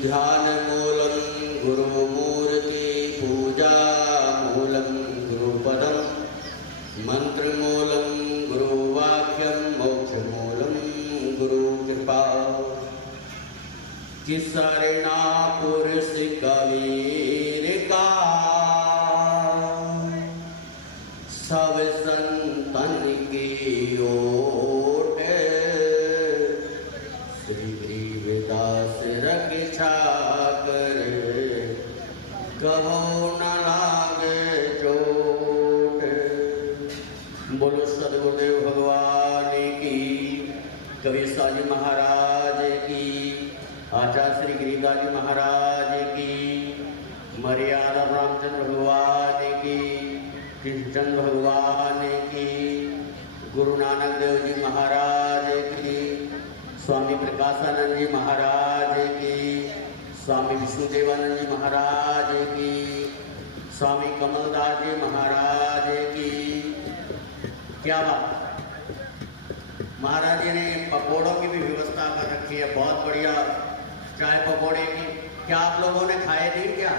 ध्यान मूलं गुरुमूर्ति पूजा मूलं गुरुपदं मंत्रमूलं गुरुवाक्यं मोक्षमूलं गुरुकृपा। किसरिणा पुरुष कबीर का सब संतन की ओट, श्री गरीबदास रक्षा करे कहो न लागे चोट। बोलो सदगुरुदेव भगवान की, कवि साजी महाराज की, आचार्य श्री गिरिदास जी महाराज की, मर्यादा रामचंद्र भगवान की, कृष्णचंद्र भगवान की, गुरु नानक देव जी महाराज की, स्वामी प्रकाशानंद जी महाराज की, स्वामी विष्णुदेवानंद जी महाराज की, स्वामी कमलदास जी महाराज की। क्या बात, महाराज जी ने पकौड़ों की भी व्यवस्था कर रखी है, बहुत बढ़िया चाय पकौड़े की। क्या आप लोगों ने खाए नहीं? क्या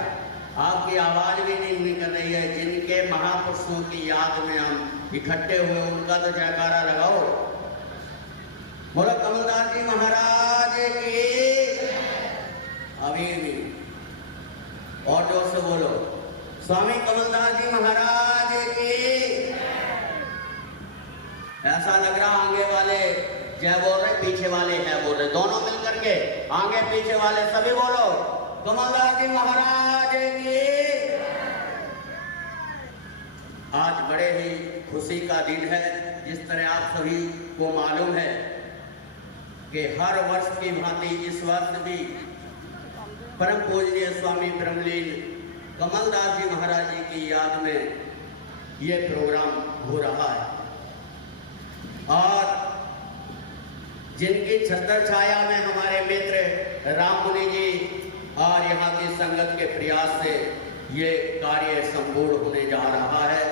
आपकी आवाज भी नहीं निकल रही है? जिनके महापुरुषों की याद में हम इकट्ठे हुए उनका तो जयकारा लगाओ। बोलो कमलदास जी महाराज की, अभी भी और जोर से बोलो, स्वामी कमलदास जी महाराज की। ऐसा लग रहा आगे वाले जय बोल रहे, पीछे वाले है बोल रहे, दोनों मिलकर के आगे पीछे वाले सभी बोलो कमलदास जी महाराज की। आज बड़े ही खुशी का दिन है। जिस तरह आप सभी को मालूम है कि हर वर्ष की भांति इस वर्ष भी परम पूजनीय स्वामी ब्रह्मलीन कमलदास जी महाराज जी की याद में ये प्रोग्राम हो रहा है। और जिनकी छत्र छाया में हमारे मित्र राम मुनि जी और यहाँ की संगत के प्रयास से ये कार्य संपूर्ण होने जा रहा है।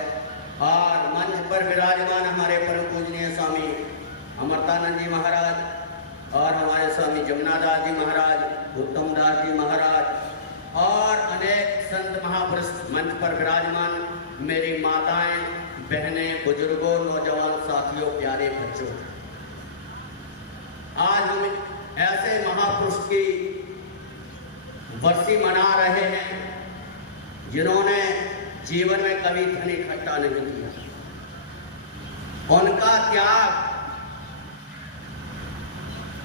और मंच पर विराजमान हमारे परम पूजनीय स्वामी अमृतानंद जी महाराज और हमारे स्वामी जमुनादास जी महाराज, उत्तम दास जी महाराज और अनेक संत महापुरुष मंच पर विराजमान, मेरी माताएं, बहनें, बुजुर्गों, नौजवान साथियों, प्यारे बच्चों, आज हम ऐसे महापुरुष की वर्षी मना रहे हैं जिन्होंने जीवन में कभी धन इकट्ठा नहीं किया। उनका त्याग,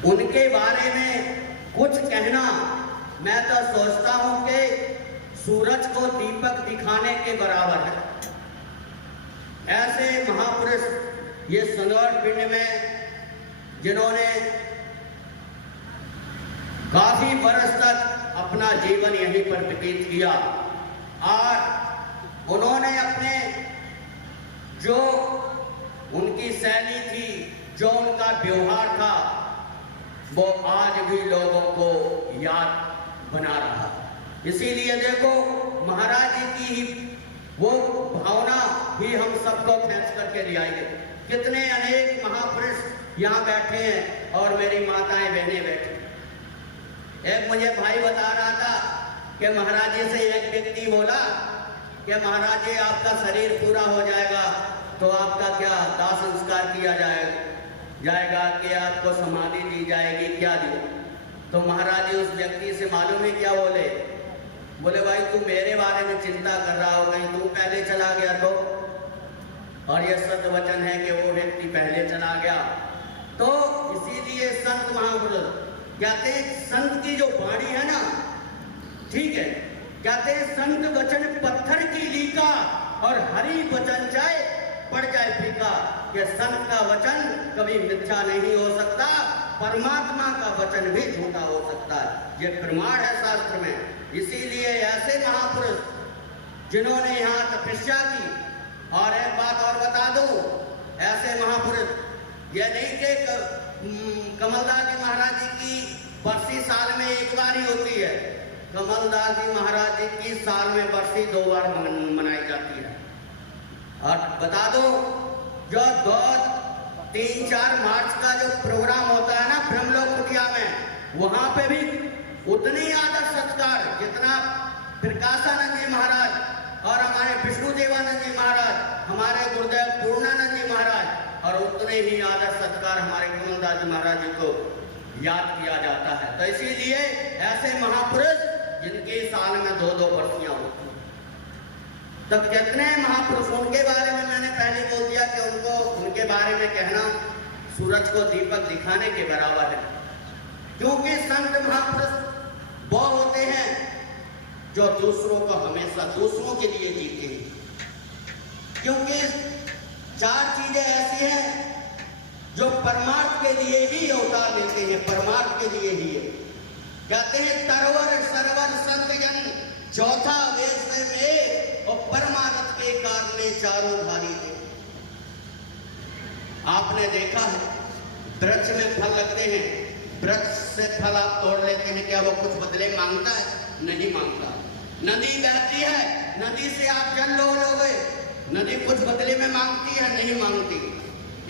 उनके बारे में कुछ कहना, मैं तो सोचता हूं कि सूरज को दीपक दिखाने के बराबर है। ऐसे महापुरुष ये संगवर पिंड में जिन्होंने काफी बरस तक अपना जीवन यहीं पर व्यतीत किया और उन्होंने अपने जो उनकी शैली थी, जो उनका व्यवहार था, वो आज भी लोगों को याद बना रहा। इसीलिए देखो महाराज जी की ही वो भावना ही हम सबको खींच करके ले आई है। कितने अनेक महापुरुष यहाँ बैठे हैं और मेरी माताएं बहनें बैठी। एक मुझे भाई बता रहा था कि महाराज जी से एक व्यक्ति बोला कि महाराज जी आपका शरीर पूरा हो जाएगा तो आपका क्या दाह संस्कार किया जाएगा कि आपको समाधि दी जाएगी, क्या दी? तो महाराज जी उस व्यक्ति से मालूम है क्या बोले? बोले भाई तू मेरे बारे में चिंता कर रहा हो, कहीं तू पहले चला गया तो। और यह सत्य वचन है कि वो व्यक्ति पहले चला गया। तो इसीलिए संत महापुरुष कहते हैं, संत की जो वाणी है ना, ठीक है, कहते हैं संत वचन पत्थर की लीका और हरि वचन चाहे पड़ जाए फीका। कि संत का वचन कभी मिथ्या नहीं हो सकता, परमात्मा का वचन भी झूठा हो सकता है, ये प्रमाण है शास्त्र में। इसीलिए ऐसे महापुरुष जिन्होंने यहाँ तपस्या की, और एक बात और बता दूं, ऐसे महापुरुष ये नहीं कि कमलदास जी महाराज जी की बरसी साल में एक बार ही होती है। कमलदास जी महाराज जी की साल में बरसी 2 बार मनाई जाती है। और बता दो, जो 2-3-4 मार्च का जो प्रोग्राम होता है ना ब्रह्मलोक कुटिया में, वहां पे भी उतनी ज्यादा फिर कासानंद जी महाराज और हमारे विष्णुदेवानंद जी महाराज, हमारे गुरुदेव पूर्णानंद जी महाराज और उतने ही आदर सत्कार हमारे कमलदास जी महाराज जी को याद किया जाता है। तो इसीलिए ऐसे महापुरुष जिनकी साल में 2-2 बरसियां होती हैं, तब कितने महापुरुष, उनके बारे में मैंने पहले बोल दिया कि उनके बारे में कहना सूरज को दीपक दिखाने के बराबर है। क्योंकि संत महापुरुष वो होते हैं जो दूसरों को हमेशा दूसरों के लिए जीते हैं। क्योंकि 4 चीजें ऐसी हैं जो परमार्थ के लिए ही अवतार लेते हैं, परमार्थ के लिए ही है। कहते हैं तरवर सरवर संत जन, चौथा वेद में और परमार्थ के कारण चारों धारी है। आपने देखा है वृक्ष में फल लगते हैं, वृक्ष से फल आप तोड़ लेते हैं, क्या वो कुछ बदले मांगता है? नहीं मांगता। नदी बहती है, नदी से आप जल लोगे, नदी कुछ बदले में मांगती है? नहीं मांगती।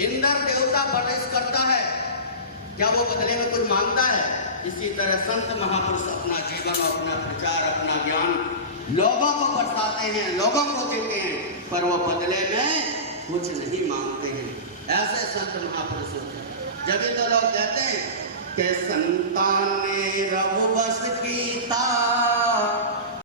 इंद्र देवता वर्षित करता है, क्या वो बदले में कुछ मांगता है? इसी तरह संत महापुरुष अपना जीवन, अपना प्रचार, अपना ज्ञान लोगों को बरसाते हैं, लोगों को देते हैं, पर वो बदले में कुछ नहीं मांगते हैं। ऐसे संत महापुरुष होते हैं। जब तो लोग कहते हैं कि संतान ने रघु बस कीता,